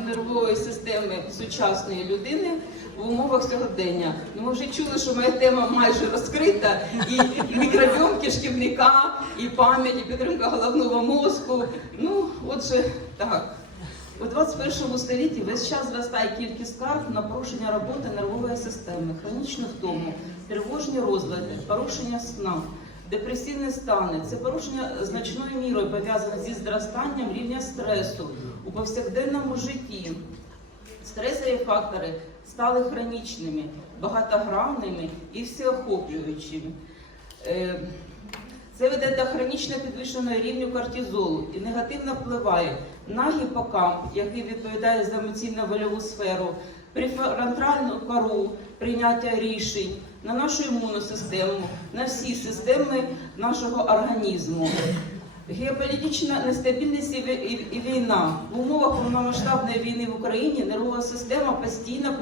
нервової системи сучасної людини в умовах сьогодення. Ну, ми вже чули, що моя тема майже розкрита, і мікробіом кишківника, і пам'ять, і підтримка головного мозку. Ну, отже, так. У 21 столітті весь час зростає кількість скарг на порушення роботи нервової системи, хронічну втому, тривожні розлади, порушення сна, депресивні стани. Це порушення значною мірою пов'язане зі зростанням рівня стресу у повсякденному житті. Стресові фактори стали хронічними, багатогранними і всеохоплюючими. Е, Це веде до хронічно підвищеного рівню кортизолу і негативно впливає на гіпокамп, який відповідає за емоційно-вольову сферу, префронтальну кору прийняття рішень, на нашу імунну систему, на всі системи нашого організму. Геополітична нестабільність і ві- і- і війна в умовах повномасштабної війни в Україні нервова система постійно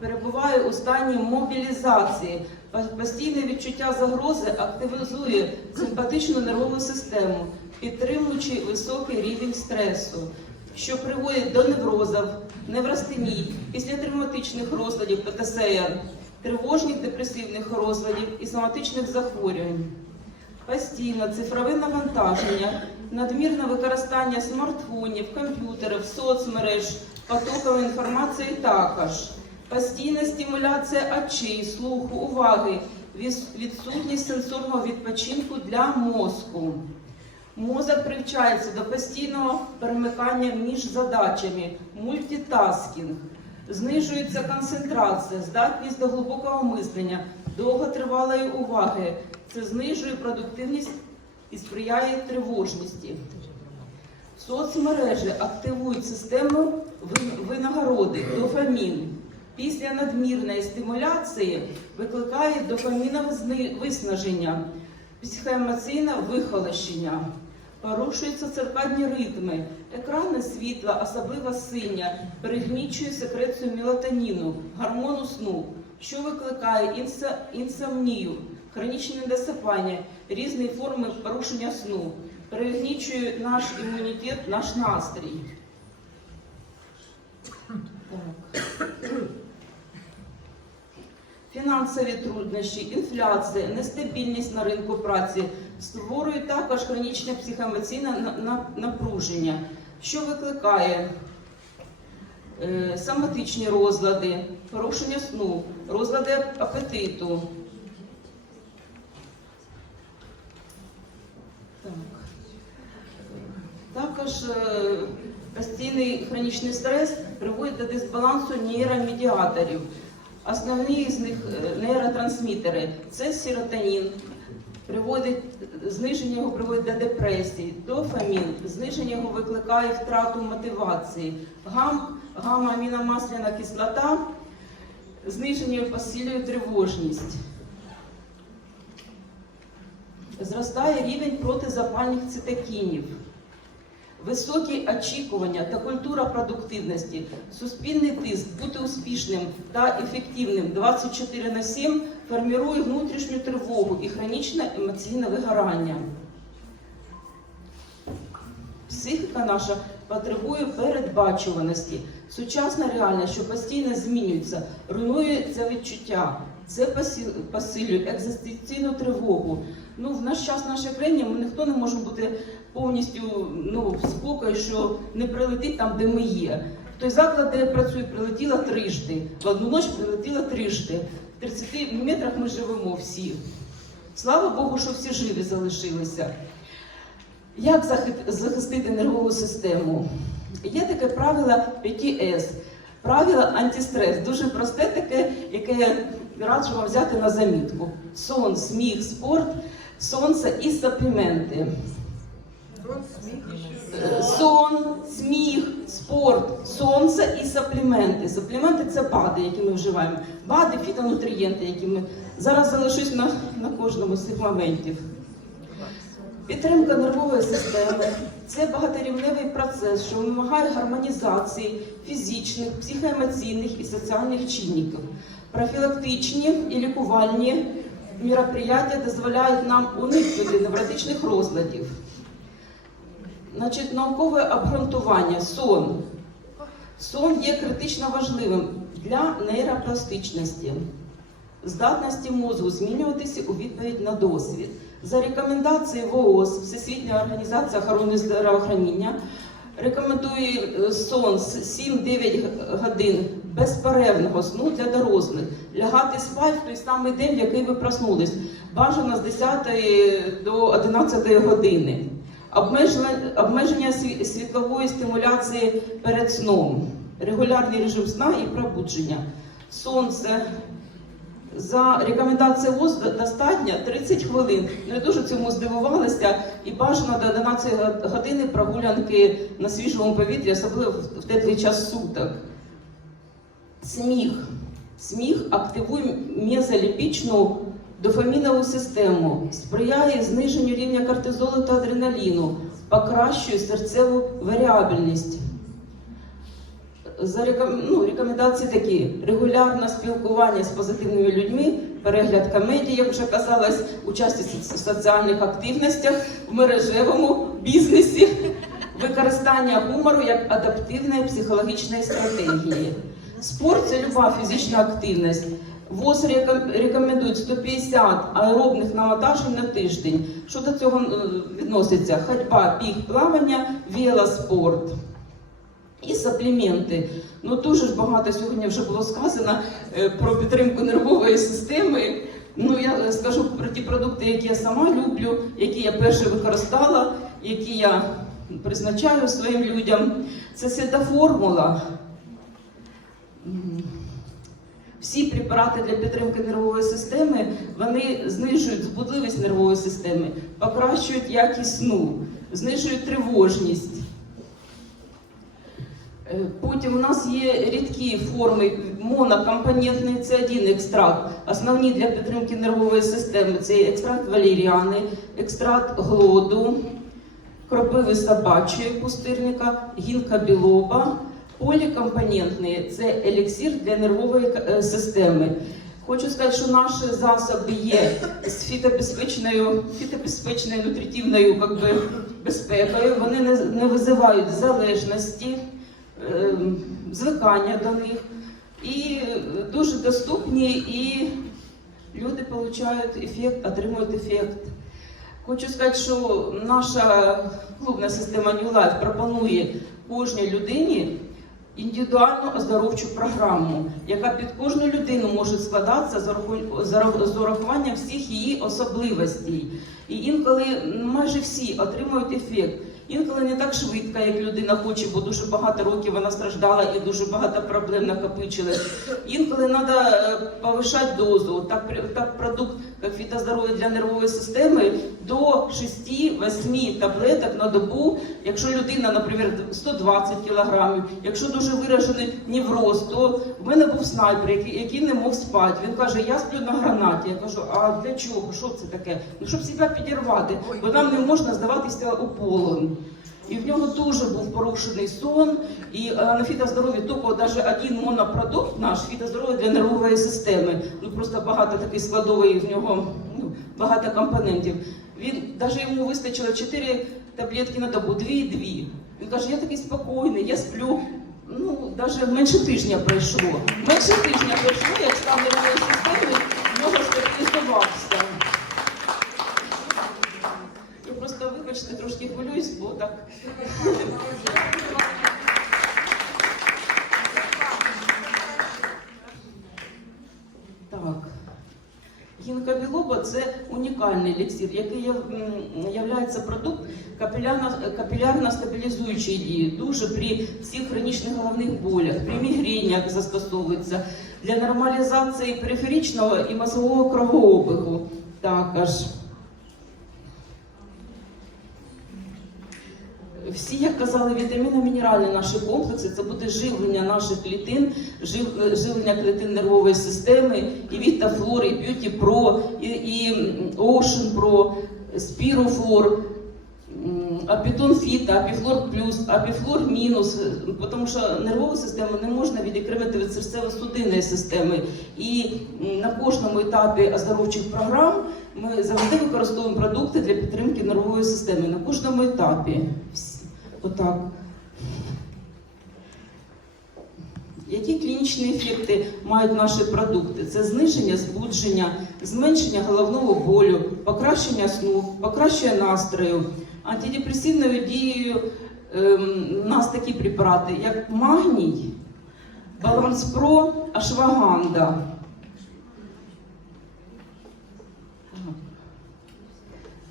перебуває у стані мобілізації. Постійне відчуття загрози активізує симпатичну нервову систему, підтримуючи високий рівень стресу, що приводить до неврозів, неврастеній, післятравматичних розладів ПТСР, тривожних депресивних розладів і соматичних захворювань. Постійно цифрове навантаження, надмірне використання смартфонів, комп'ютерів, соцмереж, потокової інформації також, постійна стимуляція очей, слуху, уваги, відсутність сенсорного відпочинку для мозку. Мозок привчається до постійного перемикання між задачами, мультитаскінг, знижується концентрація, здатність до глибокого мислення, довготривалої уваги. Це знижує продуктивність і сприяє тривожності. Соцмережі активують систему винагороди, дофамін. Після надмірної стимуляції викликає дофамінове виснаження, психоемоційне вихолощення. Порушуються циркадні ритми, екрани світла, особливо синя, перегнічує секрецію мелатоніну, гормону сну, що викликає інсомнію, хронічне недосипання, різні форми порушення сну, перегнічує наш імунітет, наш настрій. Так. Фінансові труднощі, інфляція, нестабільність на ринку праці створюють також хронічне психоемоційне на- на- напруження, що викликає е, соматичні розлади, порушення сну, розлади апетиту. Так. Також е, постійний хронічний стрес приводить до дисбалансу нейромедіаторів. Основні з них е, нейротрансмітери це серотонін, приводить зниження його приводить до депресії, дофамін, зниження його викликає втрату мотивації, гам, гамма-аміномасляна кислота, зниження його посилює тривожність. Зростає рівень протизапальних цитокінів. Високі очікування та культура продуктивності, суспільний тиск бути успішним та ефективним 24 на 7 формує внутрішню тривогу і хронічне емоційне вигорання. Психіка наша потребує передбачуваності. Сучасна реальність, що постійно змінюється, руйнує це відчуття. Це посил- посилює екзистенційну тривогу. Ну, в наш час, в нашій країні, ми ніхто не може бути повністю ну, в спокій, що не прилетить там, де ми є. Той заклад, де я працюю, прилетіла трижди. В одну ніч прилетіла трижди. В 30 метрах ми живемо всі. Слава Богу, що всі живі залишилися. Як захистити нервову систему? Є таке правило 5С. Правило антистрес. Дуже просте таке, яке я раджу вам взяти на замітку. Сон, сміх, спорт, сонце і сапліменти. Е, Сон, сміх, спорт, сонце і сапліменти. Сапліменти це БАДи, які ми вживаємо. БАДи, фітонутрієнти, які ми зараз залишусь на, на кожному з цих моментів. Підтримка нервової системи це багаторівневий процес, що вимагає гармонізації фізичних, психоемоційних і соціальних чинників. Профілактичні і лікувальні мероприятия дозволяють нам уникнути невротичних розладів. Значить, наукове обґрунтування, сон. Сон є критично важливим для нейропластичності, здатності мозку змінюватися у відповідь на досвід. За рекомендацією ВООЗ, Всесвітня організація охорони здравоохранення, рекомендує е, сон 7-9 годин безперервного сну для дорослих. Лягати спати в той самий день, в який ви проснулись. Бажано з 10 до 11 години. Обмеження світлової стимуляції перед сном, регулярний режим сна і пробудження. Сонце. За рекомендацією ВОЗ достатньо 30 хвилин. Я дуже цьому здивувалася і бажано до 11 г- години прогулянки на свіжому повітрі, особливо в теплий час суток. Сміх. Сміх активує мезоліпічну дофамінову систему, сприяє зниженню рівня кортизолу та адреналіну, покращує серцеву варіабельність. За реком... ну, рекомендації такі: регулярне спілкування з позитивними людьми, перегляд комедій, як вже казалось, участь у соціальних активностях в мережевому бізнесі, використання гумору як адаптивної психологічної стратегії. Спорт це люба фізична активність. ВОЗ рекомендують 150 аеробних навантажень на тиждень. Що до цього е, відноситься? Ходьба, біг, плавання, велоспорт. І сапліменти. Ну дуже багато сьогодні вже було сказано е, про підтримку нервової системи. Ну я е, скажу про ті продукти, які я сама люблю, які я перше використала, які я призначаю своїм людям. Це світоформула. М. Всі препарати для підтримки нервової системи вони знижують збудливість нервової системи, покращують якість сну, знижують тривожність. Е, Потім у нас є рідкі форми монокомпонентний це один екстракт. Основні для підтримки нервової системи це екстракт валеріани, екстракт глоду, кропиви собачої пустирника, гінка білоба. Полікомпонентний це еліксир для нервової е, системи. Хочу сказати, що наші засоби є з фітобезпечною, фітобезпечною нутритивною би, безпекою. Вони не, не визивають залежності, звикання до них і дуже доступні, і люди отримують ефект, отримують ефект. Хочу сказати, що наша клубна система New Life пропонує кожній людині індивідуальну оздоровчу програму, яка під кожну людину може складатися з урахуванням всіх її особливостей. І інколи майже всі отримують ефект. Інколи не так швидко, як людина хоче, бо дуже багато років вона страждала і дуже багато проблем накопичилось. Інколи треба повишати дозу. Так, так продукт, як фітоздоров'я для нервової системи, до 6-8 таблеток на добу. Якщо людина, наприклад, 120 кілограмів, якщо дуже виражений невроз, то в мене був снайпер, який, який не мог спати. Він каже, я сплю на гранаті. Я кажу, а для чого? Що це таке? Ну щоб себе підірвати, бо нам не можна здаватися у полон. І в нього дуже був порушений сон. І е, на фітоздоров'ї тільки навіть один монопродукт наш фітоздоров'я для нервової системи. Ну просто багато такий складовий в нього ну, багато компонентів. Він навіть йому вистачило 4 таблетки на добу, 2 і 2. Він каже, я такий спокійний, я сплю. Ну, навіть менше тижня пройшло. Менше тижня пройшло, як став нервової системи, в нього стабілізувався. Я просто, вибачте, трошки хвилююсь, бо так. Гінка білоба це унікальний еліксир, який є продукт капілярно, стабілізуючої дії. Дуже при всіх хронічних головних болях, при мігрені, як застосовується, для нормалізації периферичного і мозгового кровообігу також. Всі, як казали, вітаміно-мінеральні наші комплекси це буде живлення наших клітин, жив- живлення клітин нервової системи, і Вітафлор, і Б'юті Про, і, і Ocean Спірофлор, Апітон Фіта, Апіфлор Плюс, Апіфлор Мінус, тому що нервову систему не можна відокремити від серцево-судинної системи. І на кожному етапі оздоровчих програм ми завжди використовуємо продукти для підтримки нервової системи. На кожному етапі. Отак. Які клінічні ефекти мають наші продукти? Це зниження збудження, зменшення головного болю, покращення сну, покращення настрою, антидепресивною дією ем, у нас такі препарати, як магній, Баланс Про, Ашваганда.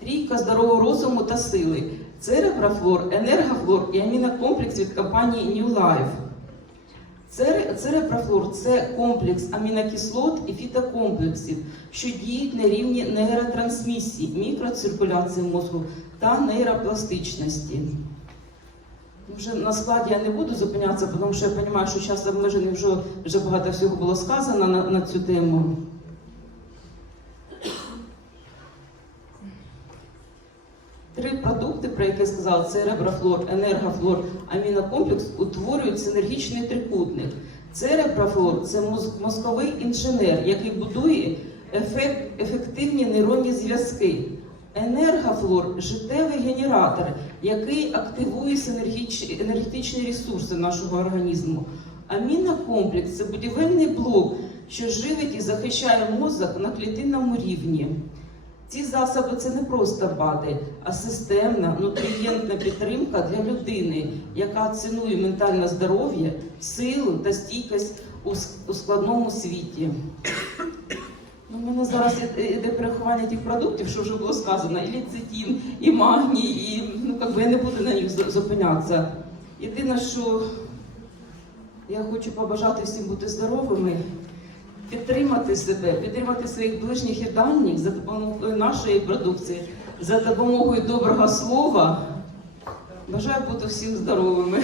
Трійка здорового розуму та сили. Цереброфлор, енергофлор і амінокомплекс від компанії New Life. Цере- Цереброфлор це комплекс амінокислот і фітокомплексів, що діють на рівні нейротрансмісії, мікроциркуляції мозку та нейропластичності. Вже на складі я не буду зупинятися, тому що я розумію, що час обмежений вже, вже багато всього було сказано на, на цю тему. Продукти, про які я сказала, це енергофлор, амінокомплекс, утворюють синергічний трикутник. Цереброфлор це мозковий інженер, який будує ефект, ефективні нейронні зв'язки. Енергофлор життєвий генератор, який активує енергетичні ресурси нашого організму. Амінокомплекс це будівельний блок, що живить і захищає мозок на клітинному рівні. Ці засоби це не просто БАДи, а системна нутрієнтна підтримка для людини, яка цінує ментальне здоров'я, силу та стійкість у, складному світі. Ну, у мене зараз іде перерахування тих продуктів, що вже було сказано, і ліцитін, і магній, і ну, как би я не буду на них зупинятися. Єдине, що я хочу побажати всім бути здоровими, підтримати себе, підтримати своїх ближніх і дальніх за допомогою нашої продукції, за допомогою доброго слова. Бажаю бути всім здоровими.